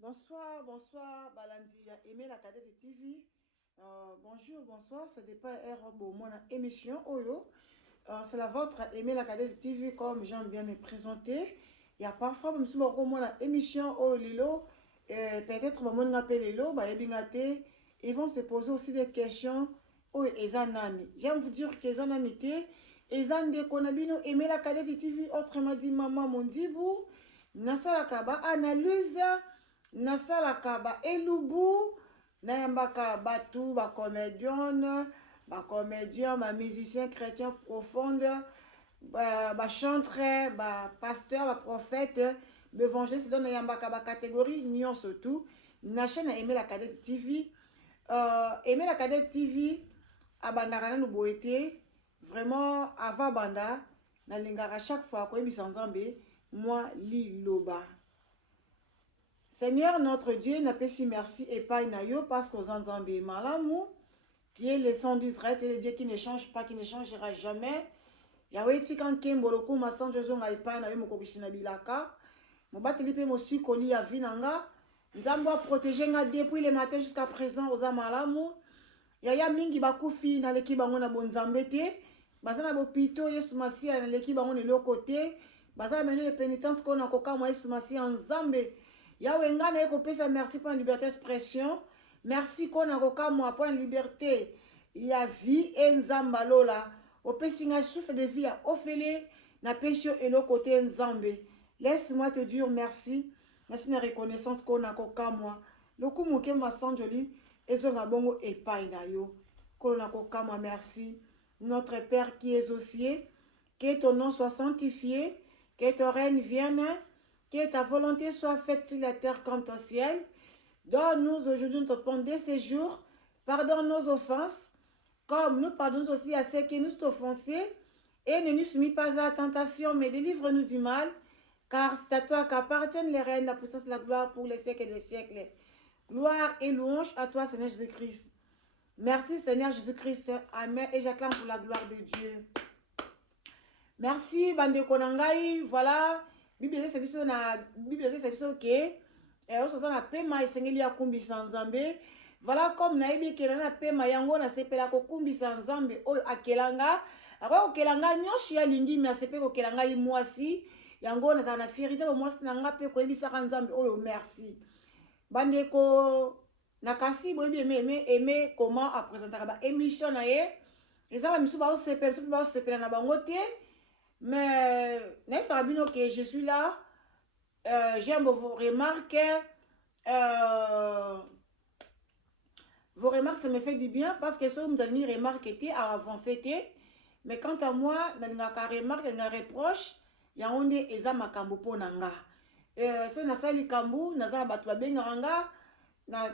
Bonsoir, bonsoir, Balandi, aimé la cadette TV. Bonjour, bonsoir, ça dépend de mon émission. C'est la vôtre, aimer la cadette TV, comme j'aime bien me présenter. Il y a parfois, même si mon émission, Lilo, peut-être mon appel Lilo, ils vont se poser aussi des questions. J'aime vous dire que Zanani, Ezande Konabino, aimer la cadette TV, autrement dit, maman, mon dibou, Nasa Kaba, analyse. Nasalaka ba elubu nayambaka batu ba comédien ba musicien chrétien profonde ba chanteur ba pasteur ba prophète l'évangéliste donc nayambaka ba catégorie nion surtout na chaîne aimer la cadette TV aimer la cadette TV abandaka nanu boete vraiment avant banda na lingaka chaque fois ko ebisa nzambe moi li loba. Seigneur notre Dieu, n'a pas si merci et pas inayo parce qu'aux Anzambé malamu, tu es le sang d'Israël, tu es le Dieu qui ne change pas, qui ne changera jamais. Yahweh tikan kemboloko masan jozo ngai pa na yo mokobisina bilaka. Mobateli pe mosi koli ya vinanga. Nzambo a protégé nga depuis le matin jusqu'à présent aux amalamu. Yaya mingi bakufi na leki bango na bonzambete. Bazana bopito Yesu Masia na leki bango ne lokote. Bazana menu de pénitence qu'on a koka moi Yesu Masia en Zambé. Yahweh ngana eko pesa merci pour la liberté d'expression. Merci qu'on a koka moi pour la liberté. Ya vie et nzamba lola. Au pesinga souffle de vie à Ophélie na pécho et le côté nzambe. Laisse-moi te dire merci. Merci na reconnaissance qu'on a koka moi. Le coup mouke ma sanjoli ezonga bongo epai na yo. Qu'on a koka moi merci. Notre Père qui es aux cieux, que ton nom soit sanctifié, que ton règne vienne. Que ta volonté soit faite sur la terre comme au ciel. Donne-nous aujourd'hui notre pain de ces jours. Pardonne nos offenses, comme nous pardonnons aussi à ceux qui nous ont offensés. Et ne nous soumis pas à la tentation, mais délivre-nous du mal. Car c'est à toi qu'appartiennent les règnes, la puissance et la gloire pour les siècles des siècles. Gloire et louange à toi, Seigneur Jésus-Christ. Merci, Seigneur Jésus-Christ. Amen. Et j'acclame pour la gloire de Dieu. Merci, Bande Konangai. Voilà. Bible c'est biso na Bible c'est biso ke oso na pema esengeli ya kumbisa nzambe. Voilà comme na yebi ke na pema yango na sepela ko kumbisa nzambe oyo akelanga ako okelanga nyonso ya lingi me asepe ko kelanga imwasi yango na na fierité ba mwasi na nga pe ko yebisa ka nzambe oyo merci. Bande ko na kasi boyebi aimer comment à présenter ba émission na ye ezaba misu ba sepela na bango te. Mais, que je suis là, j'aime vos remarques. Vos remarques, ça me fait du bien parce que si vous me donnez une remarque, à avancer. Mais quant à moi, dans la remarque, dans la reproche, il y a un des examens kambo nanga. Si on a ça, les kambo, on a ça,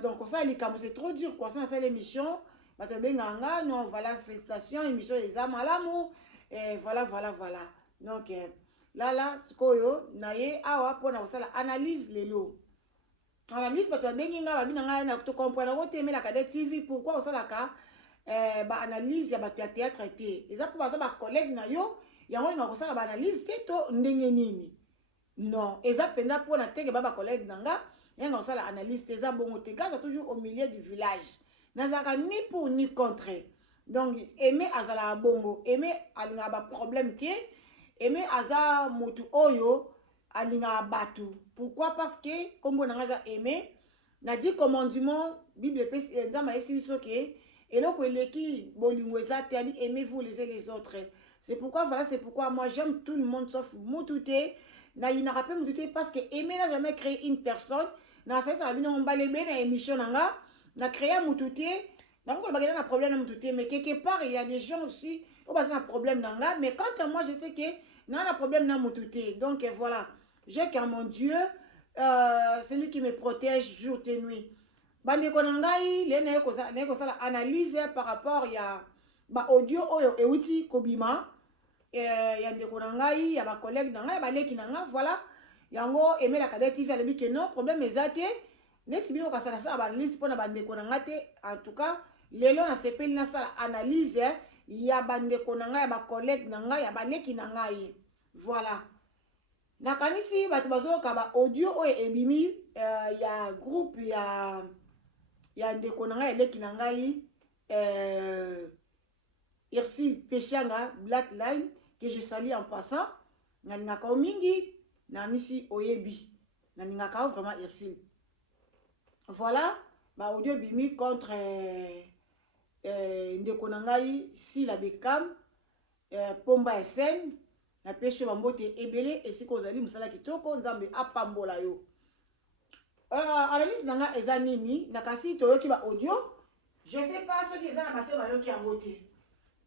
donc ça, les kambo, c'est trop dur. Si on a ça, l'émission, non, voilà, félicitations, émission des examens à l'amour. Et voilà. Donc, là, ce que naye awa pour na sala analyse lelo. Analyse parce que bengi nga babina nga na to comprendre ko teme la cadette TV pourquoi osala ka ba analyse ya batu ya théâtre té. Eza pour ba collègue na yo yango nga ko sala ba analyse té to ndenge nini. Non, eza penda pour na teke ba collègue nanga yanga ko sala analyse té za bongo te gaza toujours au milieu du village. Nazaka ni pour ni contre. Donc, aimer azala bongo, aimer alinga ba problème te, aimer aza mutu oyo alinga batu. Pourquoi? Parce que comme on a aimé, na dit commandement Bible pèse nzama efsi soke et donc eleki bolingo ezate ali aimez-vous les uns les autres. C'est pourquoi moi j'aime tout le monde sauf mutute. Na ina rappelle mutute parce que aimer n'a jamais créé une personne. Na ça bino mbalebe na émission nanga, na créé mutute. Donc, on a un problème, mais quelque part, il y a des gens aussi qui ont un problème dans là. Mais quant à moi, je sais que nous avons un problème dans mon touté. Donc, voilà. J'ai qu'à mon Dieu, c'est lui qui me protège jour et nuit. Bande konangai, les analyse par rapport à audio et outil kobima. Il y a des konangai, il y a des collègues dans là, il y a des voilà. Yango aimer la cadette TV, elle a dit que non, problème est athée. Net bino ka sala sa ba liste pona bande konanga te en tout cas lelo na sepeli na sala analyse ya bande konanga ya ba collègue nanga ya baneki nanga yi voilà na kanisi batu bazo ka ba audio o ebimi y a groupe ya ndeko na ngai eleki na ngai Irsil Peshanga Black Line que je salue en passant na ningaka mingi na nisi oyebi na ningaka vraiment Irsil. Voilà ba audio bimi contre ndeko na ngai si la Bekam Pomba SN na peshe bambote ebele esiko ozali musala kitoko nzambe apambola yo. Analyse nanga eza nini na kasi toyoki ba audio. Je sais pas ce qui est dans la bateau bayoki yango te.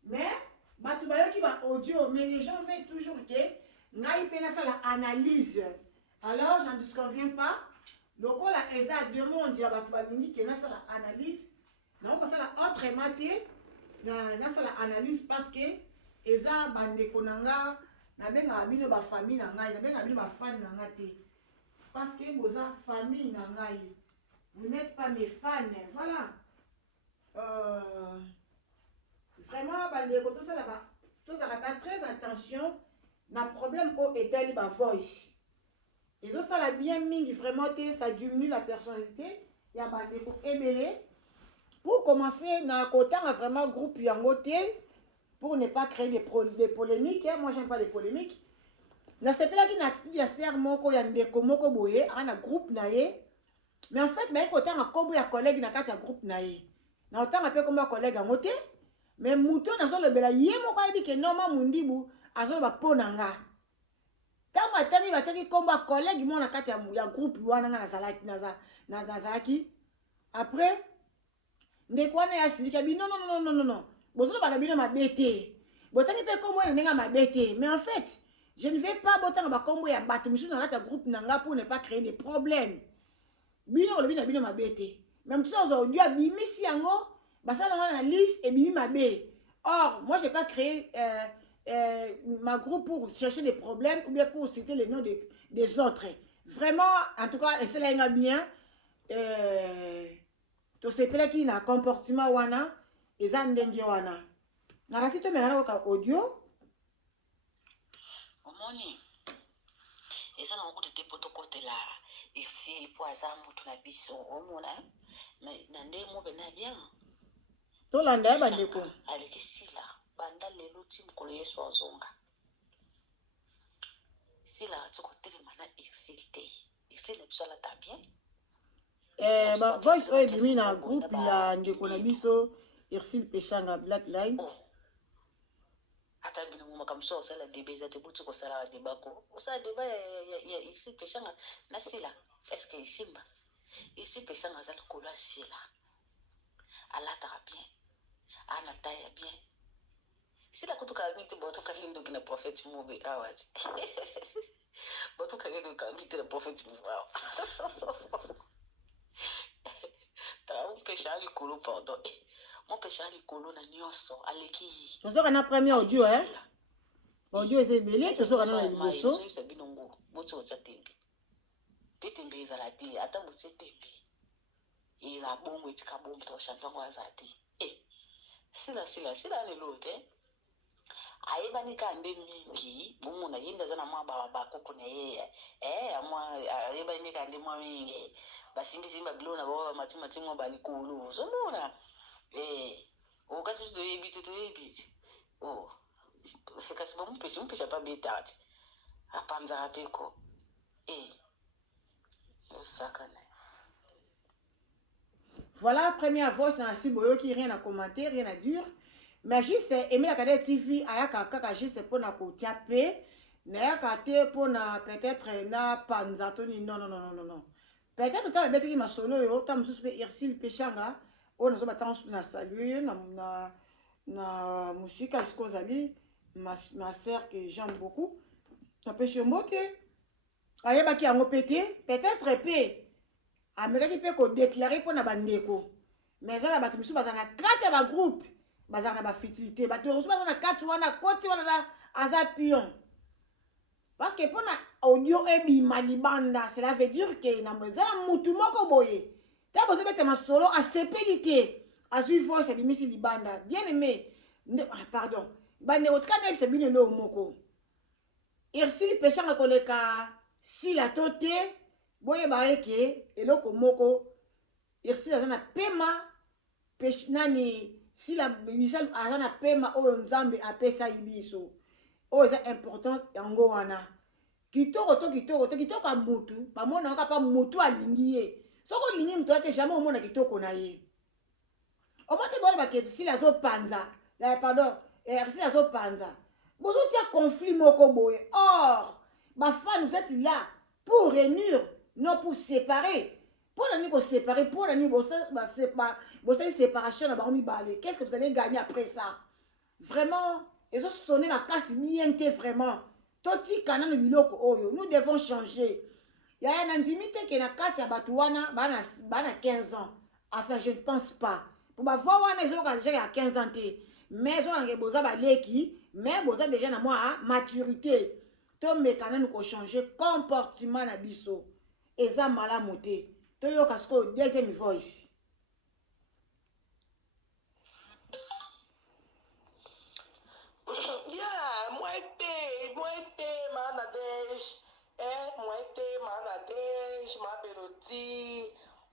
Mais bato bayoki ba audio mais les gens veulent toujours que ngai pena ça la analyse. Alors j'en disconviens pas. Lokola eza demande ya bato balingi que na ça la analyse. Non ça la autrement te na ça la analyse parce que eza bandeko nanga na benga bino ba famille na ngai na benga bino ba fan na ngai te. Parce que vous avez famille na ngai. Vous n'êtes pas mes fans. Voilà. Vraiment, tout ça là, très attention. Na problème au état ba voice. Et ça là bien mingi vraiment ça diminue la personnalité. Il y a bandeko ebele. Pour commencer, na côté vraiment groupe yango te pour ne pas créer des polémiques. Moi j'aime pas les polémiques. Na sepela ki na titi ya ser moko ya ndeko moko boye ana groupe na ye. Mais en fait, mais côté na kobo ya collègue na kati ya groupe na ye. Na otanga pe komba collègue ngote. Mais muto na so le bela ye moko ayebi ke noma mundibu azo ba ponanga. Tama tani ba tani komba collègue mo na kati ya groupe wana na salaki na zaki. Après ndeko na ya silika bi non. Bozo ba na bino mabete. Botani pe kombo na nenga mabete. Mais en fait, je ne vais pas botter ma combo ya bato misu na rata groupe nanga pour ne pas créer des problèmes. Bino le bino ma bête. Même tout ça on audio bimisi yango, basa na liste et bimi ma bé. Or, moi j'ai pas créé ma groupe pour chercher des problèmes ou bien pour citer les noms des autres. Vraiment, en tout cas, et c'est là bien to sepela ki na comportement wana eza ndenge wana. Na kasi to mengana ko audio Moni eza na ko te potokotela ici pour azamu tuna biso omona mais na nde mo bena bien to landa ba ndeko alikisila banda lelo tim ko Yesu azonga sila tsokotela mana exilté exilé biso la ta bien ba voice oyo bimi na groupe ya ndeko na biso Irsil Peshanga Black Line. Ata bino mo makamso osala debeza te butu ko sala debako osala deba ya Irsil Peshanga na sila est-ce que isimba Irsil Peshanga za lokolo sila alata bien ana taya bien sila kutoka bintu boto kalindo kina prophète mobe awati boto kalindo kabite na prophète mobe ta pêcher likolo pardon mon pêcher likolo na nyonso aleki tozoka na premier audio audio ezebele tozoka na liboso sabinongo boto tsatembi petembe ezala te ata botse tembe ila bongo etika bombo to chanzango azati sila ne lote ayeba ni kande mingi bomo na yenda zana mwa baba koko na ye amwa ayeba ni kande mwa mingi basimbi simba bilona baba matimati mwa balikulu zomona okasi to yebi kasi mpesha pa betati apanza apeko osakane. Voilà, première voix dans la cible qui rien à commenter, rien à dire. Mais juste aimer la cadette TV ayaka kaka juste pour na ko tiape, na kate pour na peut-être na panzatoni non. Peut-être ta bête qui m'a solo yo, ta musu pe Irsil Peshanga, on nous battant na saluer na musique eskozali ma sœur que j'aime beaucoup. Ça peut se moquer. Ayeba ki yango pété, peut-être pe Amérique qui peut ko déclarer pour na bandeko. Mais ça la batu misu bazana kati ba groupe, bazana ba fertilité, batu misu bazana kati wana koti wana aza pion. Parce que pour na audio ebi malibanda, cela veut dire que na mzala mutu moko boye. Ta bozo bete ma solo a sepelité, a suivi voice ebi misi libanda. Bien aimé. Pardon. Bande otkana ebi sebine no moko. Irsil Peshanga koleka si la tote boye baeke eloko moko esili aza na pema nani sila misala aza na pema oyo nzambe apesa biso oyo eza importance yango wana kitoko to kitoko te kitoko ya mutu bamona kaka mutu alingi ye soki olingi mutu ate jamais omona kitoko na ye omate bolo bake sila azopanza pardon sila azopanza bozotia conflit moko boye or bafane vous êtes là pour réunir non pour séparer pour nani koséparer pour nani bosali séparation na bango mibale qu'est-ce que vous allez gagner après ça vraiment ezosonne makasi bien te vraiment totika nano biloko oyo nous devons changer yaya nandimi te ke na kati ya bato wana bana 15 ans enfin je ne pense pas po bavoi wana ezoyoka déjà ya 15 ans te mais ezonange boza baleki mais boza déjà na mwa maturité tomeka nanu kochanger comportement na biso eza malamu te toyoka sikoyo deuxième voice. Moi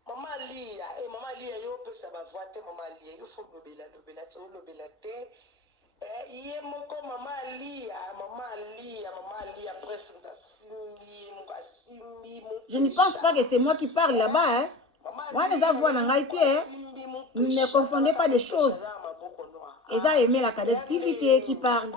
Maman Lia, yo peut ça va voir Maman Lia, il faut lobela te. Iye moko Maman Lia presque je ne pense pas que c'est moi qui parle là-bas, hein. Moi, les avoirs n'ont été, ne confondez pas des choses. Ils ont aimé la cadavérité qui parle.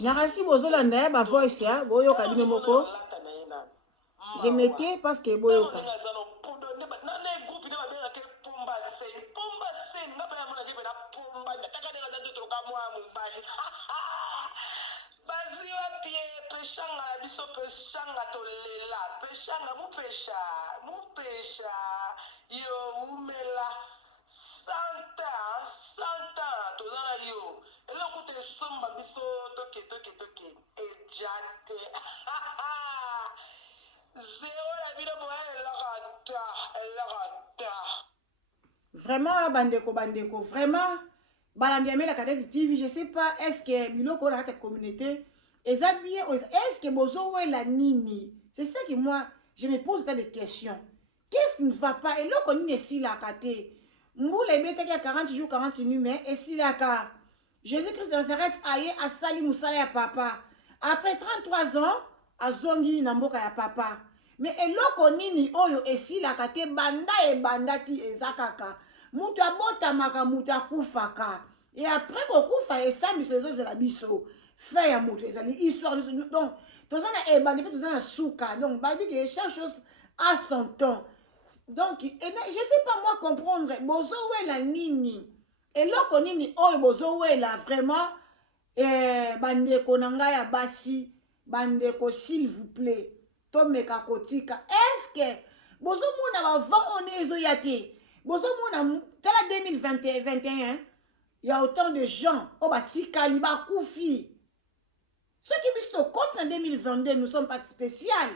Nyarasi bozolanda ba voice ya boyoka bino moko. Je mettais parce que boyoka. Vraiment, bandeko, vraiment, balandiamé la cadette TV, je sais pas, est-ce que biloko dans cette communauté, est-ce que bozo ouais la nini? C'est ça que moi, je me pose des questions. Qu'est-ce qui ne va pas? Et là, on est ici la kate. Mboula ebete ki 40 jours, 40 nuits, mais ici la ka. Jésus-Christ de Nazareth aye a sali musala ya papa. Après 33 ans, a zongi na mboka ya papa. Mais eloko nini oyo esila kate banda e bandati ezakaka. Mutu abotamaka mutu akufaka. Et après kokufa esambi sezo zela biso. Fin ya mutu ezali histoire donc tozana e bandi pe tozana suka. Donc bandi que chaque chose a son temps. Donc je sais pas moi comprendre bozo wela nini. Eloko nini oyo bozo wela vraiment bandeko nanga ya basi bandeko s'il vous plaît. Tomeka kotika est-ce que bozo mona ba va on ezo yate bozo mona tala 2021 il y a autant de gens au batika liba kufi ceux qui bisto contre en 2022 nous sommes pas spécial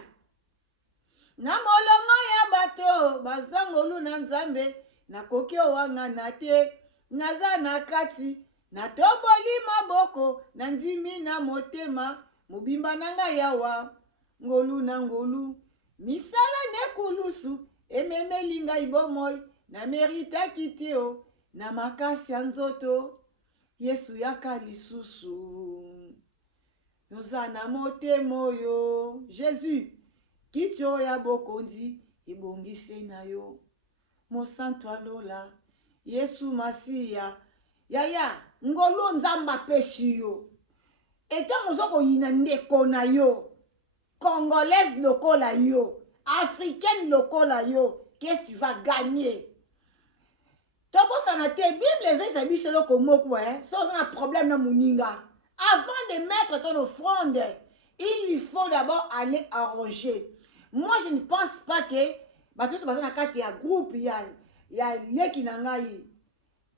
na molongo ya bato bazangolu na nzambe na koki owanga na te naza na kati na toboli maboko na ndimi na motema mobimba nanga yawa ngolu na ngolu misala nekulusu ememeli ngai bomoi na meritaki te o na makasi ya nzoto yesu yaka lisusu Nozana motemo yo. Jésus. Kitio ya bokonzi. Ibongise na yo. Mosanto alola. Yesu Masiya. Yaya. Ngolo nzamba peshi yo. Eta mozoko yina ndeko na yo. Congolaise lokola yo. Africaine lokola yo. Qu'est-ce que tu vas gagner? Tobo sanate, Bible les amis c'est le komoko hein. Ça on a un problème na muninga. Avant de mettre ton offrande, il lui faut d'abord aller arranger. Moi je ne pense pas que bato so bazana kati ya groupe ya leki na ngai.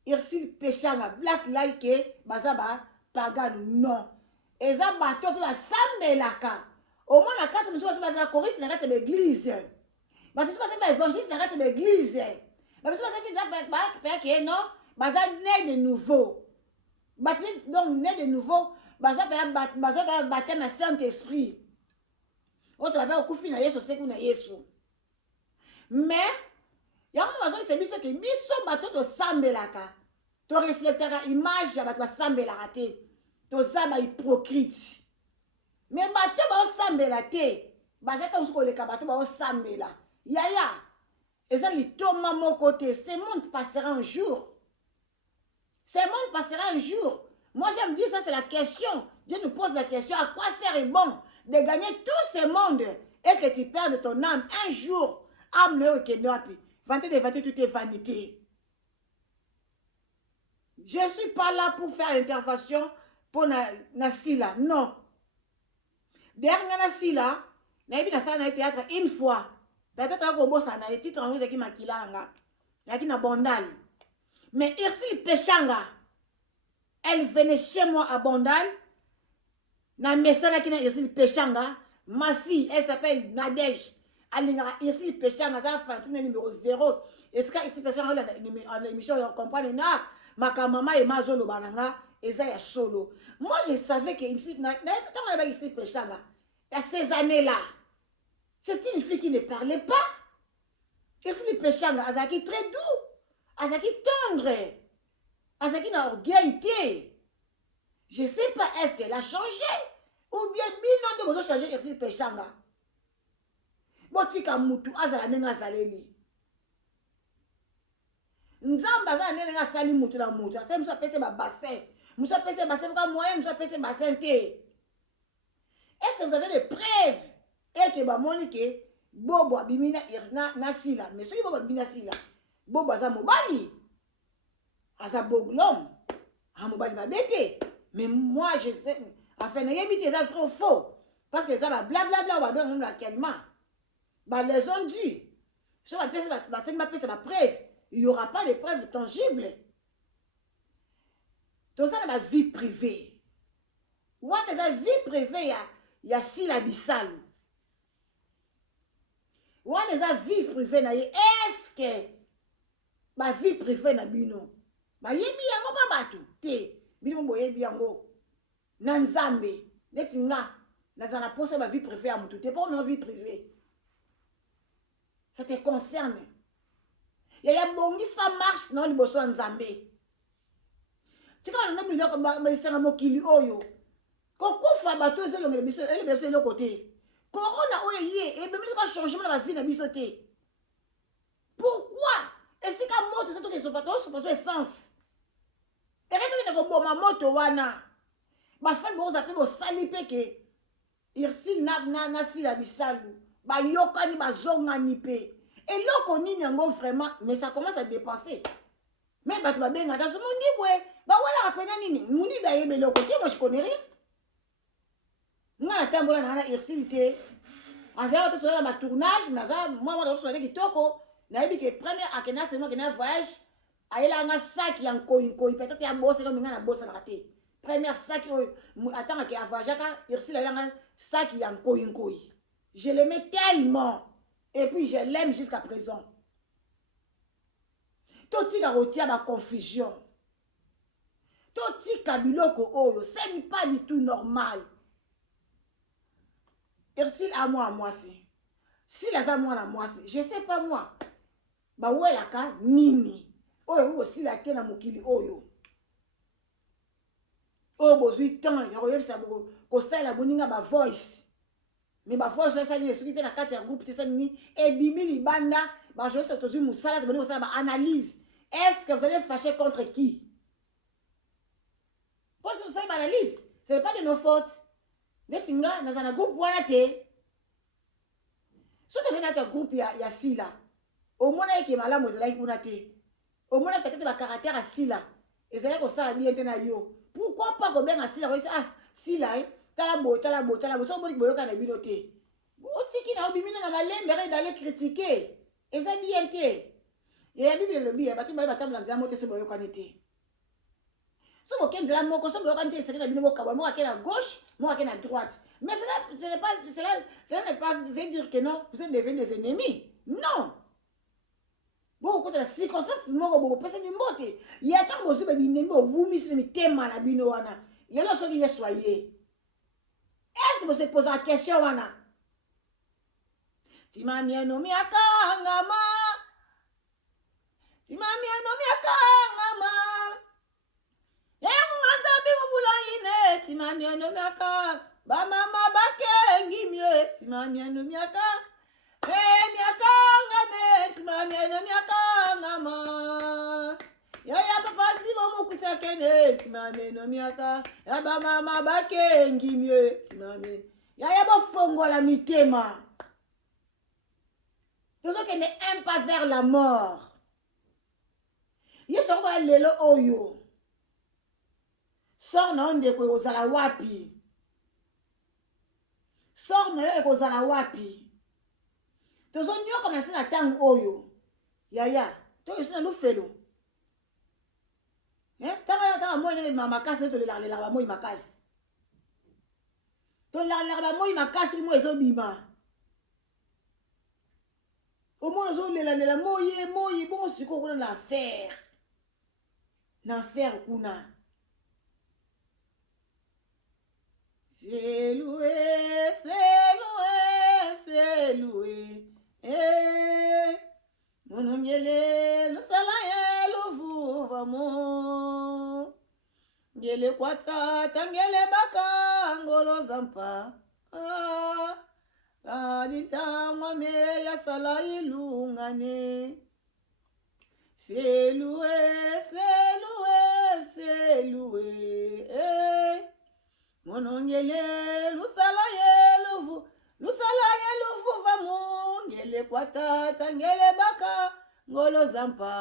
Irsil peshanga black like bazaba pagano non. Eza bato pe basambelaka. Au moins la carte monsieur bazana choriste na kati de l'église. Bato so bazana évangéliste na kati de l'église. Bato so bazana ba que non, bazana né de nouveau. Baptisé donc né de nouveau, bazana baptême à Saint-Esprit. Autre va okufi na Yesu seku na Yesu. Mais yango bazo c'est biso que biso bato to sambelaka. To reflétera image ya bato sambelaka te. To zaba hypocrite. Mais bato ba sambela te. Bazaka usko leka bato ba sambela. Yaya. Et ça li toma mon côté, ce monde passera un jour. Ce monde passera un jour. Moi j'aime dire ça c'est la question. Dieu nous pose la question à quoi sert bon de gagner tout ce monde et que tu perds ton âme un jour. Âme ne que noapi. Vanter de vanter toutes tes vanités. Je ne suis pas là pour faire l'intervention pour Nasila. Non. Derrière Nasila, Naïbi Nasila na théâtre une fois. Peut-être que boss a été titre en rose qui makilanga. Il y a Bondal. Mais Irsi Peshanga, elle venait chez moi à Bondal. Na mesana qui na Irsi Peshanga, ma fille, elle s'appelle Nadège. Alinga Irsi Peshanga, ça fait numéro 0. Est-ce que Irsi Peshanga en émission on comprend na ma maman et ma zone bananga et ça ya solo. Moi je savais que ici na quand on a Irsi Peshanga, il y a ces années-là. C'était une fille qui ne parlait pas. Irsi Peshanga, Azaki très doux. Azaki tendre. Azaki n'a orgueillité. Je ne sais pas, est-ce qu'elle a changé? Ou bien, binon de besoin changer Irsi Peshanga. Botika mutu, azala nenga zaleli. Nzamba za nenga sali mutu la mutu. C'est moussa pese ba bassin. Moussa pese bassin, vous moyen, moussa pese bassin te. Est-ce que vous avez des preuves? Et que ba monike, bobo abimina na sila. Mais celui bobo abimina sila. Bobo aza mobali. Aza boglom. A mobali ba bete. Mais moi je sais. Enfin, n'a pas été vrai ou faux. Parce que ça va blablabla, on va bien laquelle bah les ont dit. Si on va passer ma preuve, il n'y aura pas de preuves tangibles. Donc ça, ma vie privée. Ou dans la vie privée, il y a si la bissal. Ou dans la vie privée, est-ce que ma vie privée na bino? Bah yebi yango pas batu. Te, bino mbo yebi yango. Nanzambe, netinga, nazana poser ma vie privée à mutu. Te pas une vie privée. Ça te concerne. Il y a bongi ça marche non liboso nzambe. Tika na bino ko ba isanga mokili oyo. Koko fa bato ezelo biso le côté. Corona oyo yé et même ça changement dans la vie na biso te. Pourquoi? Et si ka moto ça to que so pas so essence. Et quand tu ko ma moto wana. Ba fa bo za pe bo sali pe ke irsi na si la bisalu. Ba yokani ba zonga ni pe. Et loko nini yango vraiment mais ça commence à dépenser. Mais ba tu ba benga ta so mundi bwe. Ba wala apena nini? Mundi da yebe loko te moi je connais rien. Nga tambola na irsi te. Azala to so na tournage, naza moi to so na kitoko. Na yebi ke premier akena c'est moi que na voyage. Ayela nga sac yang koi peut-être ya bosse no minga na bosse na te. Première sac attends que avajaka irsi la nga sac yang koi. Je l'aimais tellement et puis je l'aime jusqu'à présent. Toti ka rotia ba confusion. Toti kabiloko oyo, ce n'est pas du tout normal. Irsi à moi si. Si la za moi na moi si, je sais pas moi. Ba wela ka nini. Oyo aussi la ke na mokili oyo. Oh, bozui temps, il y a ça ko sala boninga ba voice. Mais ba voice ça ni soki pe na kati ya groupe te ça ni e bibi libanda, ba je sais tozu musala te boninga ça ba analyse. Est-ce que vous allez fâcher contre qui? Pour que vous avez analyse, ce n'est pas de nos fautes. Netinga dans un groupe wana te. Ce que c'est dans groupe ya sila. Au moins il y a malamu ezalaki kuna te. Au moins peut-être ba caractère à sila. Ezalaki ko sala bien te na yo. Pourquoi pas ko benga sila ko ah sila tala bo so boni boyoka na bino te. Otiki na obimina na malembe d'aller critiquer. Eza bien te. Ya Bible le bien bati ba batambla nzela mote se boyoka ni te. So vous avez la moko, so vous avez la bino moka, moi à gauche, moi à droite. Mais cela n'est pas veut dire que non, vous êtes devenus des ennemis. Non. Beaucoup de circonstances, moi vous pensez ni mote. Il y a tant de choses bino vous mis le thème na bino wana. Il y a l'autre qui est soyez. Est-ce que vous se posez la question wana? Timamia no miaka ngama. Timamia no miaka ngama. Timamia no miaka ba mama bakengi mie timamia no miaka miaka ngame timamia no miaka ngama ya papa si momo kusakene timamia no miaka ya ba mama bakengi mie timamia ya ba fongola mitema tozo que ne aime pas vers la mort yeso ngo lelo oyo sort na onde ko kozala wapi sort na yo ekozala wapi tozo nyoka na sina tango oyo yaya to yesina lufelo tanga mo ne makasi to le la ba mo makasi to la ba mo makasi mo ezo bima au moins zo le moye bon siko kuna l'enfer kuna. C'est loué, mon ngele, le salaye, le vouvamo. Ngele kwata, tangele baka, ngolo zampa. Kadita mwame ya salaye lungane. C'est loué, monongele lusala ye luvu vamu ngele kwatata ngele baka ngolo zampa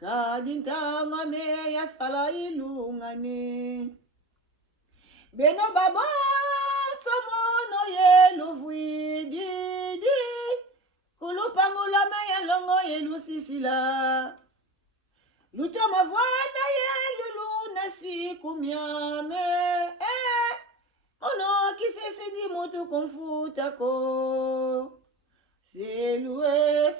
kadintanga me ya sala ilungane beno baba somono ye luvuidi kulupangula me ya longo ye lusisila lutama vwana ye luluna siku myame ono kisisi di mutu kumfuta ko selue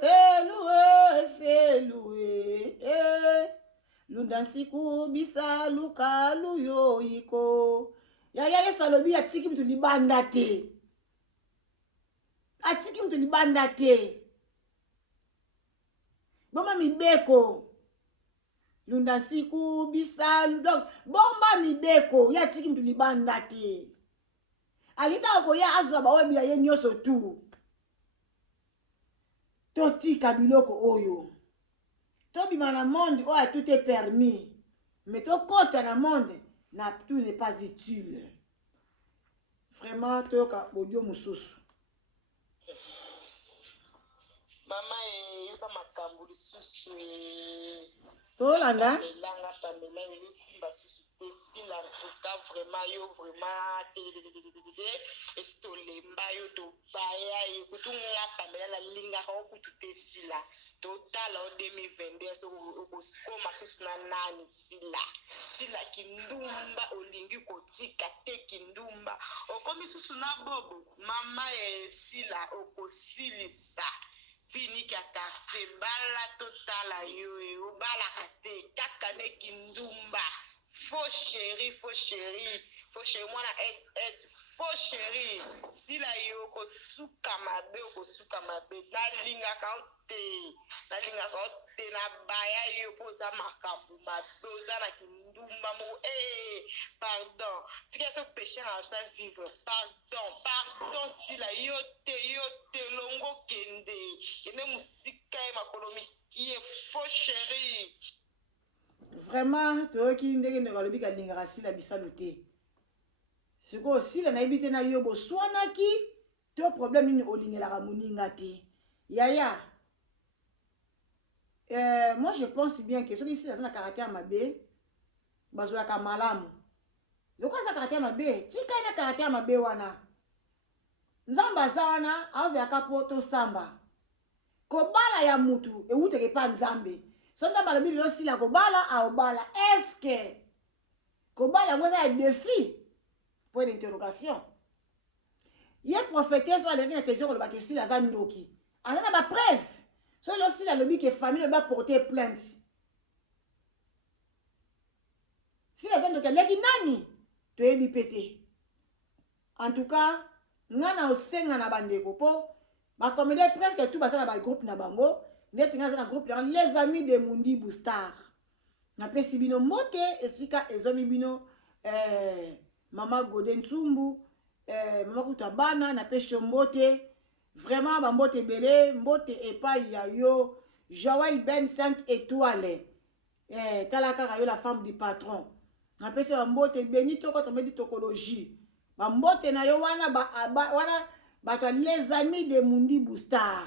lunda siku bisa luka luyo iko ya yesu alobi atiki mtu libanda te boma mibeko lunda siku bisa donc bomba mibeko ya tiki mtu libanda te alita ko ya azwa ba webi ya ye nyoso tu totika biloko oyo tobima na monde oyo tout est permis mais tokota na monde na tout n'est pas utile vraiment toyoka bodio mosusu mama yoka makambo lisusu tolanda elanga pamela ezosimba susu tesila ntuka vraiment yo vraiment esi tolemba yo tobaya yo kutunga pamela nalingaka okutu tesila totala o 2022 so okokoma susu na nani sila kindumba olingi kotika te kindumba okomi susu na bobo mama sila okosilisa fini kia quartier bala totala yo obala te kaka ne kindumba faux chéri mwana ss faux chéri sila yo kosuka mabe nalingaka te na baya yo poza makambo mabe oza na kindumba pardon. Tu as ce péché à ça vivre. Pardon, si la yote, longo kende. Kende musika et ma colonie qui est faux chérie. Vraiment, tu vois qu'il y a des gens qui ont si la bisano te. C'est quoi aussi la naïbité na yobo swana ki, tu as problème ni olingela ramuninga te. Yaya. Moi je pense bien que ceux qui sont dans un caractère mabé, bazoya kamalamu. Loko za caractère mabé, tika ina caractère mabé wana. Nzamba za wana, auze yakapo to samba. Kobala ya mutu, e ute ke pa nzambe. Sonda balobi lo sila kobala a obala. Est-ce que kobala ngoza ya défi? Point d'interrogation. Yé prophétesse soit dernière télévision ko lobaki sila za ndoki. Ana ba preuve. So lo sila lobi ke famille ba porter plainte. Sila za ndoki leki nani? To yebi pété. En tout cas, ngana osenga na bandeko po ba comédie presque tout basa na ba groupe na bango. Net nga na groupe les amis de Mundi Boostar. Na pesi bino mote esika ezomi bino Mama Godin Tsumbu, Mama Kutabana na pesi mbote. Vraiment ba mbote belé, mbote epa ya yo Joël Ben 5 étoiles. Talaka yo la femme du patron. Na pesi ba mbote Benito contre méditologie. Ba mbote na yo wana ba les amis de Mundi Boostar.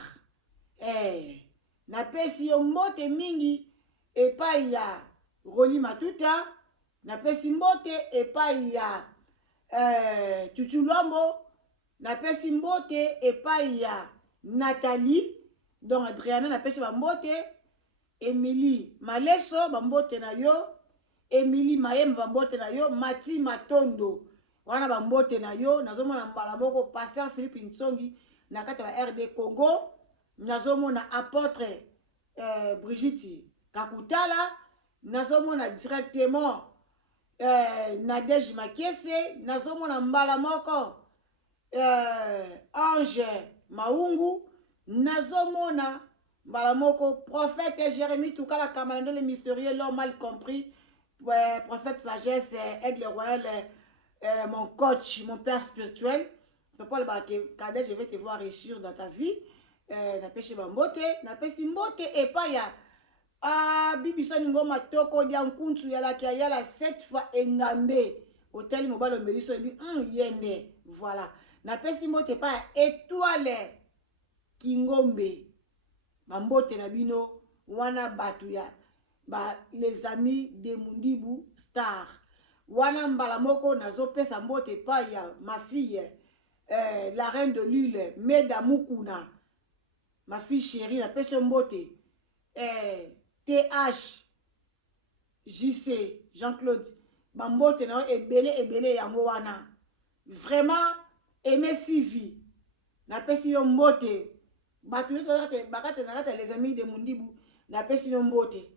Na pesi yo mbote mingi epai ya Roli Matuta, na pesi mbote epai ya Chuchulombo, na pesi mbote epai ya Nathalie, donc Adriana na pesi mbote, Emily Maleso mbote na yo, Emily Mayemba mbote na yo, Mati Matondo wana mbote na yo, nazomona mbala moko Pasteur Philippe Nsongi na kati ya RD Congo. Nazomona apôtre Brigitte Kakutala, nazomona directement Nadège Makese, nazomona mbala moko Ange Maungu, nazomona mbala moko prophète Jérémie Toukala Kamalando le mystérieux, l'homme mal compris, prophète sagesse, aigle royal, mon coach, mon père spirituel. Papa le baké, Kadej, je vais te voir réussir dans ta vie. Na pesi mbote, na pesi mbote epa ya bibiso ngoma toko dia nkuntu ya la kia la 7 fois engambe hôtel mobile meliso bi yende. Voilà, na pesi mbote pa étoile Kingombe mbote na bino wana batu ya ba les amis de Mundibu Star wana mbala moko nazo pesa mbote pa ya ma fille la reine de l'île Meda Mukuna. Ma fille chérie, la personne mbote, TH, JC, Jean-Claude, Bambote, ebele, yangowana. Vraiment, aimer Sylvie. La personne mbote, les amis de Mundibu, la personne mbote.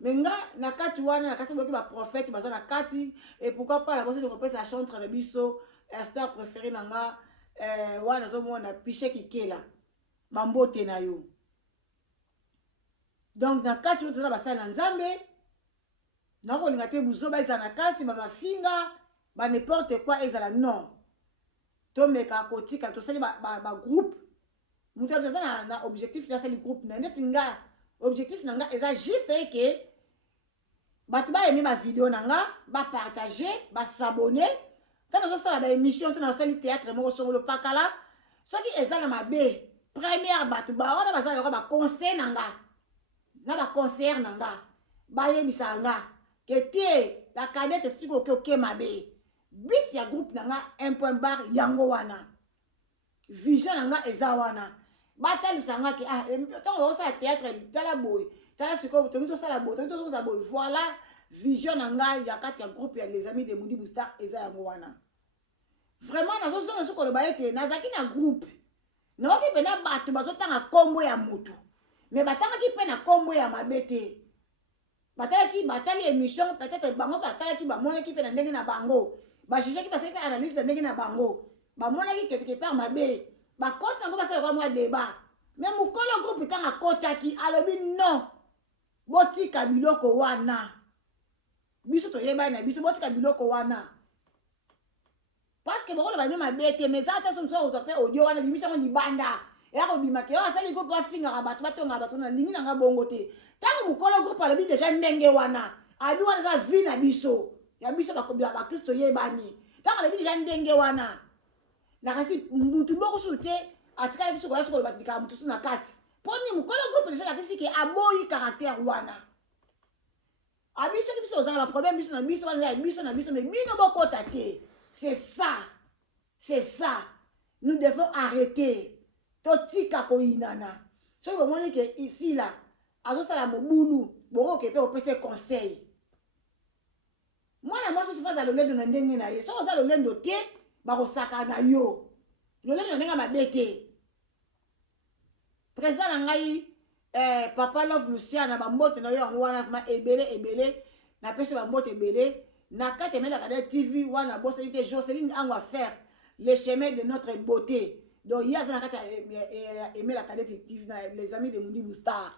Mais na kati wana, na kasi boki ba prophète, baza na kati, et pourquoi pas la personne de repèse la chantre de biso, star préférée nanga, wana zomo na piché kikela. Mambote na yo. Donc na kati toza basala nzambe na ko linga te buzo ba ezana kati ba mafinga ba n'importe quoi ezala non. To meka kotika to sali ba groupe. Mutu azana na objectif na sali groupe na netinga objectif nanga eza juste que batu ba aimer ma vidéo nanga ba partager ba s'abonner tant zo sala ba émission to na sali théâtre mo so lo pakala ce qui ezana mabe. Première batu ba ona basala ko ba conseil nanga na ba conseiller nanga ba yebisa nga ke tie la canette siko ke mabe bit ya groupe nanga un point bar yango wana vision nanga eza wana batali sanga ke tant on sa théâtre tala boy tala siko to sala boy to sa boy voilà vision nanga ya kati ya groupe ya les amis de Mundi Boostar eza yango wana vraiment nazo zonga siko lo ba ete nazaki na groupe. Non, qui pena batu bazotanga kombo ya mutu. Mais batanga ki pena kombo ya mabete. Batala ki batali émission peut-être bango batala ki ba mona ki pena ndenge na bango. Ba juge ki parce que analyse ndenge na bango. Ba mona ki quelque part mabe. Ba kota ngo basala kwa mwa débat. Mais mukolo groupe tanga kota ki alobi non. Botika biloko wana. biso toyeba na biso botika biloko wana parce que bakolo bano mabete mais ata so mso ozope audio wana bimisa ngo libanda ya ko bimake yo asali ko pa finga bato batonga bato na lingi nanga bongo te tango mukolo groupe alobi déjà ndenge wana abi wana za vi na biso ya biso ba Kristo yebani tango alobi déjà ndenge wana na kasi mutu boko sute atikala kiso ko yaso batika mutu suna kati poni mukolo groupe déjà la kisi ke aboyi caractère wana abiso ki biso ozala ba problème biso na biso mais bino bokota te. C'est ça. Nous devons arrêter. Totika ko inana. So ko moni ke ici là, azo sala mobulu, boko ke pe opese conseil. Mwana mwasi so faza lolendo na ndenge na ye. So oza lolendo te, ba ko saka na yo. Lolendo ndenge mabete. Président na ngai Papa Love Luciana ba mbote na yo wana ma ebele na pese ba mbote ebele. Na kate mela kade TV wana bossa ite Jocelyne angwa faire le chemin de notre beauté. Donc hier na kate emela kade TV na les amis de Mundi Star.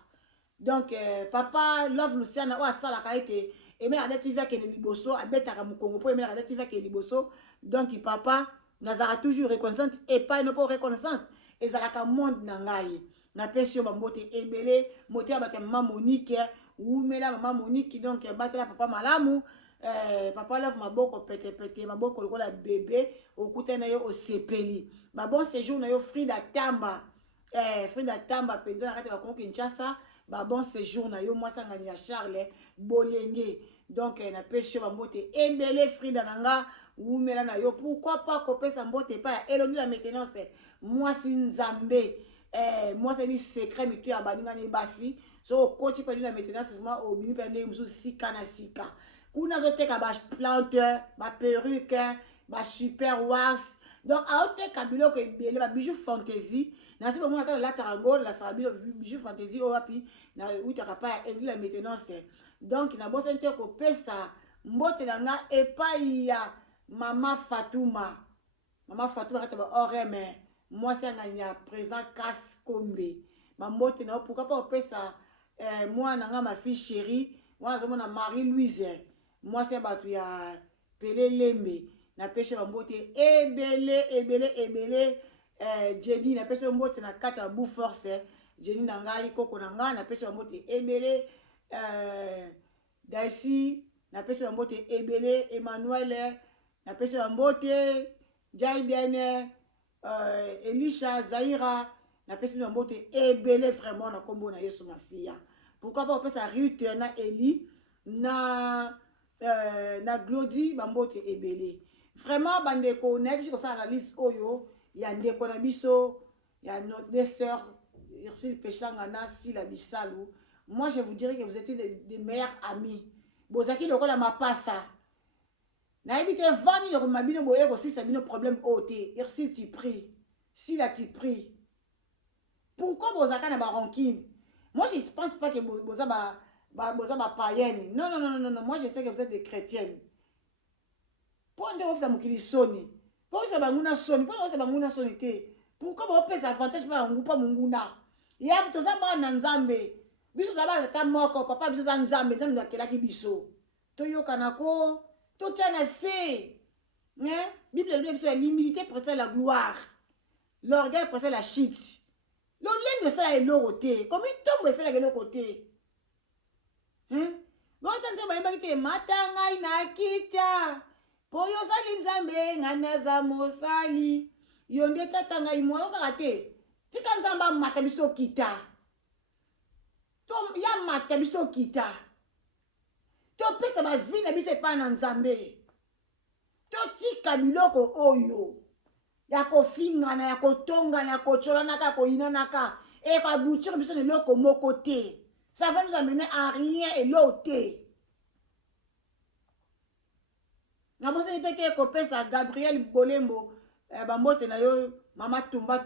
Donc Papa Love Luciana wa sala kaite emela kade TV ke liboso abetaka mukongo po emela kade TV ke liboso. Donc papa nazara toujours reconnaissante et pas non pas reconnaissante ezalaka monde na ngai. Na pesio ba mbote ebele motia ba maman Monique ou mela maman Monique donc batela papa malamu. Papa Love maboko pete maboko lokola bébé okuta na yo osepeli ba bon séjour na yo Frida Tamba penza na kati ba konki Kinshasa ba bon séjour na yo mwasa ngani ya Charles Bolenge donc na peshe ba mbote ebele Frida nanga umela na yo pourquoi pas kopesa mbote pa eloni la maintenance mwasi nzambe mwasa ni secret mitu ya baninga ni basi so coach pa la maintenance vraiment obini pa ndenge musu sika na sika kuna zoteka ba plante ba perruque ba super wax donc aoteka biloko ebele ba bijou fantaisie na si bomona ta la tarango la sabilo bijou fantaisie o wapi na utaka pa la maintenance donc na bosente ko pesa mbote nanga epai ya mama Fatouma kata ba oreme moi c'est nganya président Kaskombe mambote na pourquoi pas pesa moi nanga ma fille chérie moi nazomona Marie-Louise moi c'est batu ya Pelelembe na pêche mambote ebele Jenny na pêche mambote na kati ya Bou Force Jenny na ngai koko na ngai na pêche mambote ebele Daisy na pêche mambote ebele Emmanuel na pêche mambote Jaidene Elisha Zaira na pêche mambote ebele vraiment na kombo na Yesu Masia pourquoi pas pesa Ruth na Eli na Glody bambote ebele vraiment bandeko na kishi ko sa analyse oyo ya ndeko na biso ya notre sœur Ursule Pechanga na Sila Bisalu. Moi je vous dirais que vous étiez des meilleurs amis bozaki lokola mapasa na ebite vani le mabino boye ko si sabino problème oté Ursule ti prie Sila ti prie pourquoi bozaka na ba rancune. Moi je pense pas que boza ba païenne. Non. Moi, je sais que vous êtes des chrétiennes. Pourquoi vous avez des soni? Pourquoi vous avez des soni? Pourquoi vous avez des soni? Pourquoi vous avez des avantages par un groupe munguna? Il y a tout ça par Nzambe. Biso zaba ta moko papa biso za Nzambe Nzambe akela ki biso. Toyo kanako, to tiana se. Hein? Bible dit biso l'humilité précède la gloire. L'orgueil précède la chute. L'olène de ça est l'oroté. Comme une tombe c'est la côté. Hein? Bon tanze ba ibakite matanga ina kita. Po yo sali Nzambe ngana za mosali. Yonde tatanga imoyo kakate. Tika Nzamba mata biso kita. Tom ya mata biso kita. To pesa ba vie na biso pa na Nzambe. To tika biloko oyo. Ya ko finga na ya ko tonga na ko chola na ka ko ina na ka. E ka bouture biso ne loko moko te. Ça va nous amener à rien et l'autre. Na bosa ni peke ko pesa Gabriel Bolembo bambote na yo mama tumba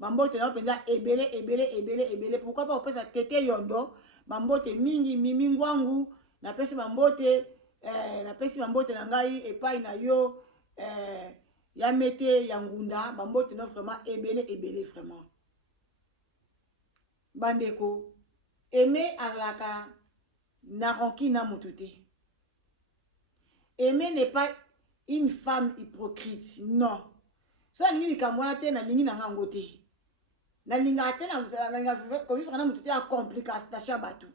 bambote na yo penza ebele pourquoi pas pesa tete yondo bambote mingi mimi ngwangu na pesa bambote na ngai epai na yo ya mete ya ngunda bambote no vraiment ebele vraiment bandeko aimer alaka na ronki na mututé Aimer n'est pas une femme hypocrite. Non. Ça lingi likamwana te na lingi na ngango te. Na linga te na ko vivre na mutu te a complication ya batu.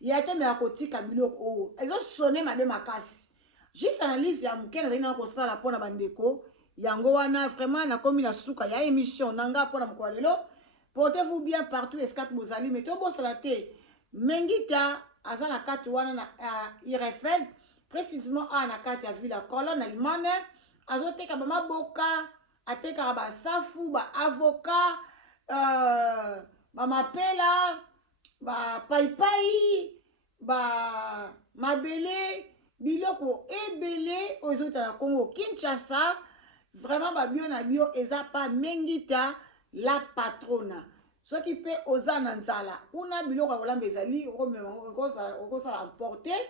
Ya te me akotika biloko o. Ezo sonner mabe makasi. Juste analyse ya mukena na ko sala pona bandeko. Yango wana vraiment na komi na suka ya émission nanga pona mukwa lelo. Portez-vous bien partout escape bozali mais to bosala te. Mengita azana kati wana na IRFL précisément na kati ya ville colonne Allemagne azoteka ba maboka ateka ba safu ba avocat ba mapela ba paipai ba mabele biloko ebele ozota na Congo Kinshasa vraiment ba bio na bio eza pa Mengita la patrona soki pe ozana nzala una biloko kolamba ezali okosala emporter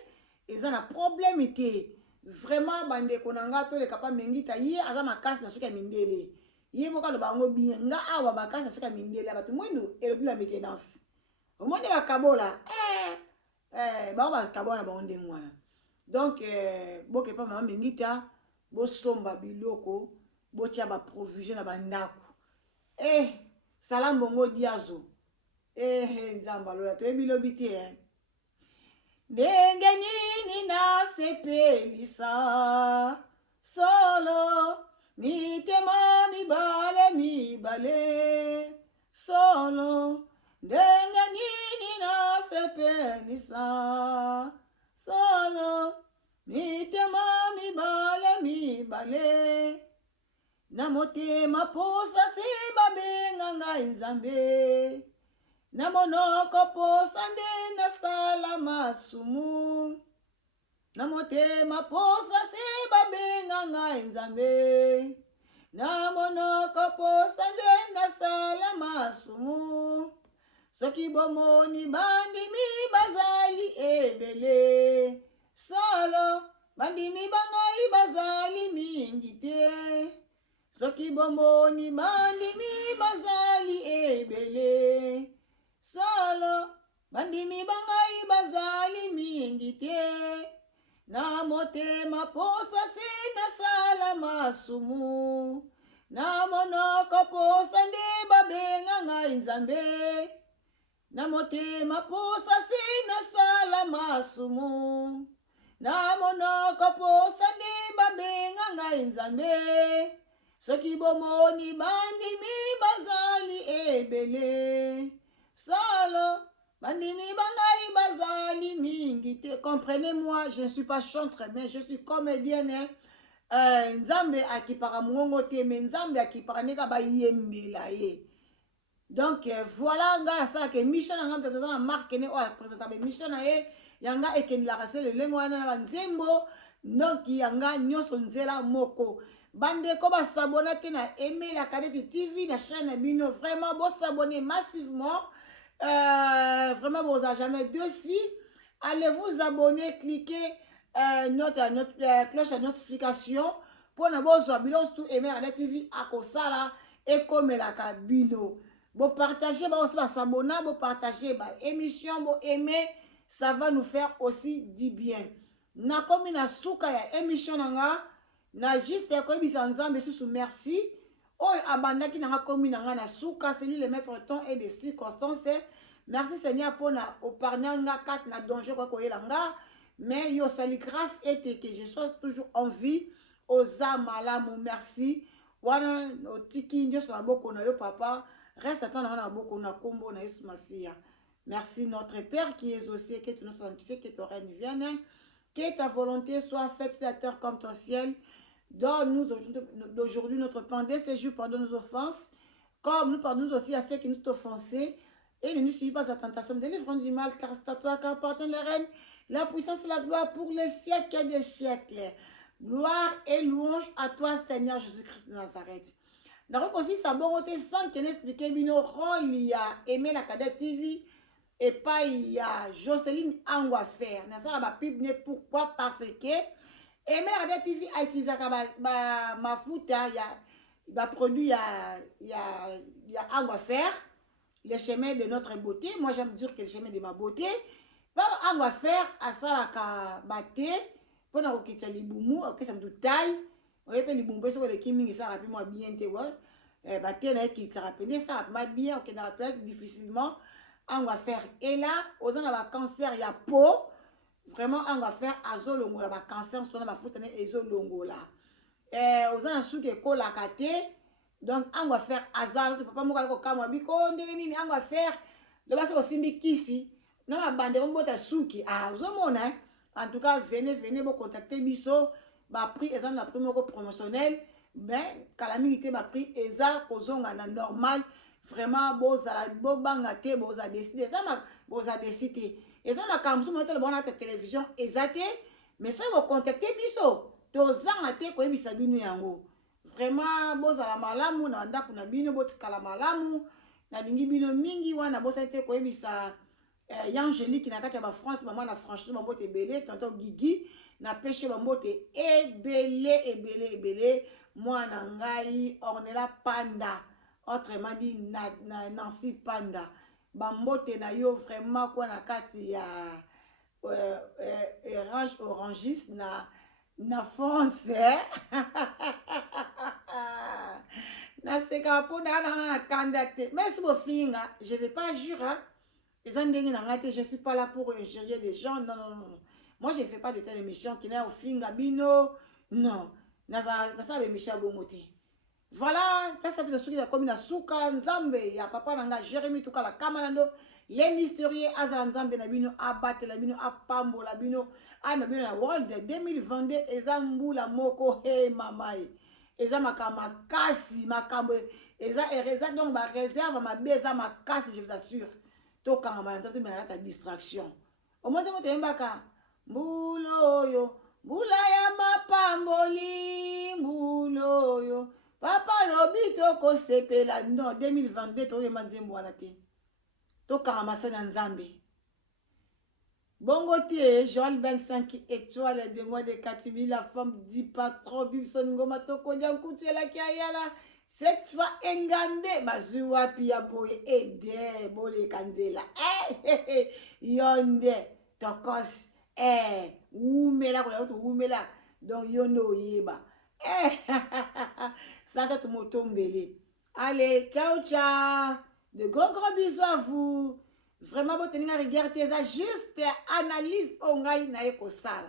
eza na problème te vraiment bandeko na nga to le kapa Mengita ye aza makasi na soki ya mindele ye boka loba ngo bien nga awa makasi na soki ya mindele bato mwindu elobi la métenance omoni bakabola bango bakabola na bango ndenge wana donc bokepa mama Mengita bosomba biloko botia baprovision na bandako sala mbongo diazo nzamba lola toyebi lobi te ndenge nini nasepelisa solo mitema mibale solo ndenge nini nasepelisa solo mitema mibale na motema posa se babenga ngai nzambe na monoko posa nde nasala masumu na motema posa se babenga ngai nzambe na monoko posa nde nasala masumu soki bomoni bandimi bazali ebele solo bandimi bangai bazali mingi te soki bomoni bandimi bazali ebele solo bandimi bangai bazali mingi te na motema posa se nasala masumu na monoko posa nde babenga ngai nzambe na motema posa se nasala masumu na monoko posa nde babenga ngai nzambe soki bomoni bandimi bazali ebele solo bandimi bangai bazali mingi te. Comprenez-moi, je ne suis pas chantre mais je suis comédienne nzambe akipaka mongo te mais nzambe akipaka neka bayembela ye. Donc voilà nga ça que mission nga mtaka na marque ne o présenter ba mission na ye yanga ekendela se le lengo wana na banzembo donc yanga nyoso nzela moko. Bande ko ba s'abonner te na aimer la Kadete TV la chaîne bino vraiment bon s'abonner massivement vraiment vous a jamais dessus allez vous abonner cliquez notre cloche à notification pour na bozo bino tout aimer la Kadete TV akosala et comme la kabino bon partager ba aussi ba s'abonner bon partager ba émission bon aimer ça va nous faire aussi du bien na komi na suka ya émission nanga na juste koyebisa nzambe susu merci oyo abandaki nanga komi nanga na suka c'est lui le maître temps et des circonstances merci Seigneur pour na opargnanga nga 4 na danger kwa koyela nga mais yo sali grâce et que je sois toujours en vie aux amalamu merci wana otiki ndio na boko na yo papa reste attendre na boko na kombo na Yesu Masia. Merci notre Père qui est aussi que tu nous sanctifies que ton règne vienne que ta volonté soit faite sur la terre comme ton ciel. Donne-nous d'aujourd'hui notre pain de ce jour, pardonne nos offenses, comme nous pardonnons aussi à ceux qui nous ont offensés. Et ne nous suivis pas à la tentation, délivre-nous du mal, car c'est à toi qu'appartient le règne, la puissance et la gloire pour les siècles des siècles. Gloire et louange à toi, Seigneur Jésus-Christ de Nazareth. Donc aussi, ça bon côté sans qu'il explique bino rôle il y a aimé la Kadete TV et pas il y a Jocelyne Angwa faire. Na ça ba pib pourquoi parce que et mais la Kadete TV a utilisé ma fouta il va produire il y a Angwa faire les chemins de notre beauté. Moi j'aime dire que le chemin de ma beauté par Angwa faire à ça la ka baté pour na kokita libumu opesa mtu taille oyepe libumu peso le kimingi ça rapidement bien te ouais ba te na ki ça rapide ça rapidement bien OK na toilette difficilement on va faire et là aux gens ba cancer ya peau vraiment on va faire azolongola ba cancer so na ba futa na ezolongola aux gens suke ko la kate donc on va faire azal to papa moko ko kamwa biko ndenge nini on va faire le baso ko simbi kisi na ba bande ko mbota suki ozomona en tout cas venez me contacter biso ba prix eza na prix moko promotionnel ben kala mingi te ba prix eza kozonga na normal vraiment bozala bobanga te boza décider eza ma boza décider eza makambo so moto le bona ta télévision eza te mais so vous contacter biso tozanga te koyebisa bino yango vraiment bozala malamu na ndako na bino botikala malamu na lingi bino mingi wana bosa te koyebisa Angélique na kati ya ba France maman na franchement bambote ebele tonton Guigui na pêche bambote ebele mwana ngai Ornella Panda autrement dit Nancy Panda bambote na yo vraiment kwa na kati ya orangis na France na seka po na candidate mais si bofinga je vais pas jurer je suis pas là pour injurier les gens non moi je fais pas de telles émissions qui n'a au finga bino non na ça émission bongote voilà ça peut se comme na suka nzambe ya papa nanga Jérémy tukala kamalando les mystérieux azala nzambe na bino abate la bino apambola bino ama bino na world 2022 ezambula moko he mamai eza makasi makambo eza donc ba réserve ma beza makasi je vous assure tokanga manza to mena ta distraction au moins moto yembaka mbulo yo mbula ya mapamboli mbulo yo papa lobi toko sepela non 2022 to yemba nzembo wana te tokanga masana nzambe bongo tie Joël 25 étoiles de mois de Katimi la femme dit pas trop Bibson ngoma toko nyakuti la kiayala cette fois engambe bazua pia boy ede bole kanzela yonde tokos umela ko lautu umela donc yondo yeba santa tumotombele allez ciao de gros bisous à vous vraiment boteninga regarder ça juste analyse ongai na ekosala